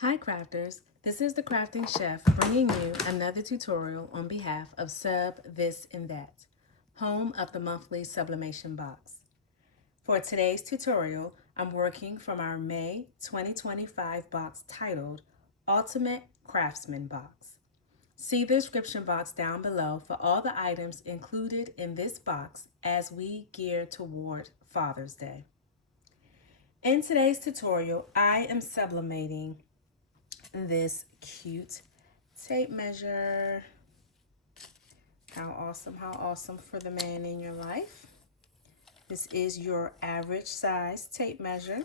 Hi crafters, this is the Crafting Chef bringing you another tutorial on behalf of Sub This and That, home of the monthly Sublimation box. For today's tutorial, I'm working from our May 2025 box titled Ultimate Craftsman Box. See the description box down below for all the items included in this box as we gear toward Father's Day. In today's tutorial, I am sublimating this cute tape measure. How awesome for the man in your life. This is your average size tape measure.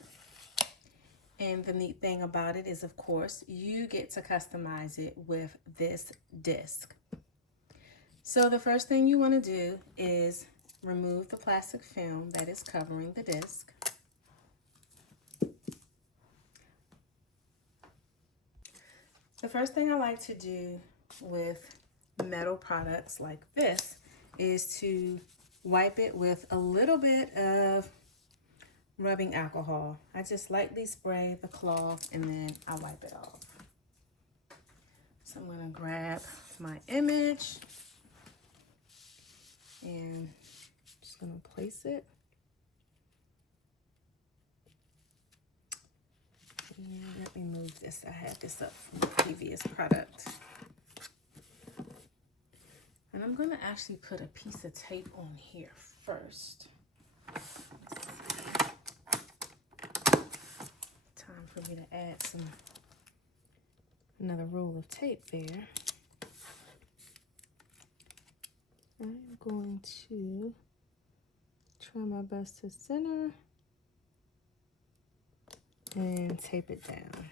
And the neat thing about it is, of course, you get to customize it with this disc. So the first thing you want to do is remove the plastic film that is covering the disc. The first thing I like to do with metal products like this is to wipe it with a little bit of rubbing alcohol. I just lightly spray the cloth and then I wipe it off. So I'm going to grab my image and just going to place it. And let me move this. I had this up from the previous product. And I'm going to actually put a piece of tape on here first. Time for me to add another roll of tape there. I'm going to try my best to center and tape it down.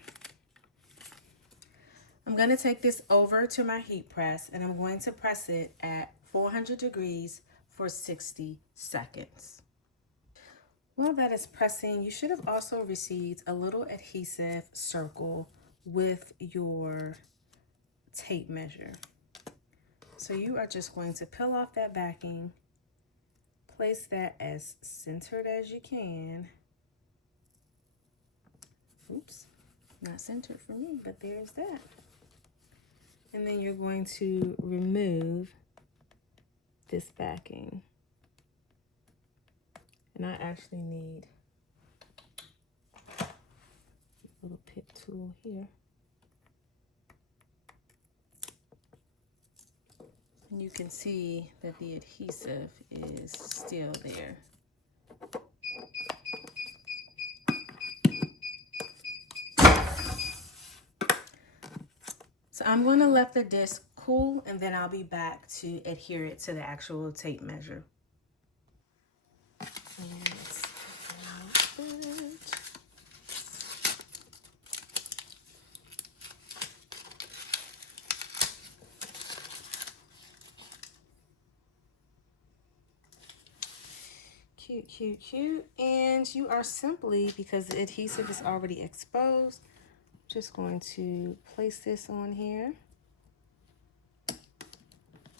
I'm going to take this over to my heat press and I'm going to press it at 400 degrees for 60 seconds. While that is pressing, you should have also received a little adhesive circle with your tape measure. So you are just going to peel off that backing, place that as centered as you can. Oops, not centered for me, but there's that. And then you're going to remove this backing. And I actually need a little pick tool here. And you can see that the adhesive is still there. So I'm going to let the disc cool and then I'll be back to adhere it to the actual tape measure. Cute, cute, cute. And you are simply, because the adhesive is already exposed, just going to place this on here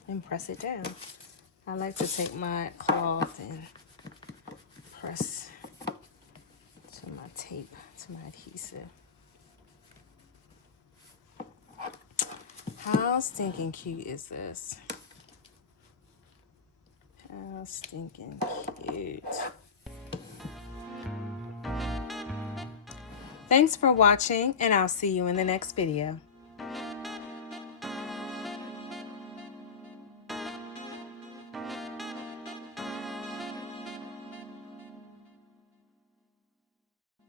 and press it down. I like to take my cloth and press to my tape, to my adhesive. How stinking cute is this? How stinking cute. Thanks for watching, and I'll see you in the next video.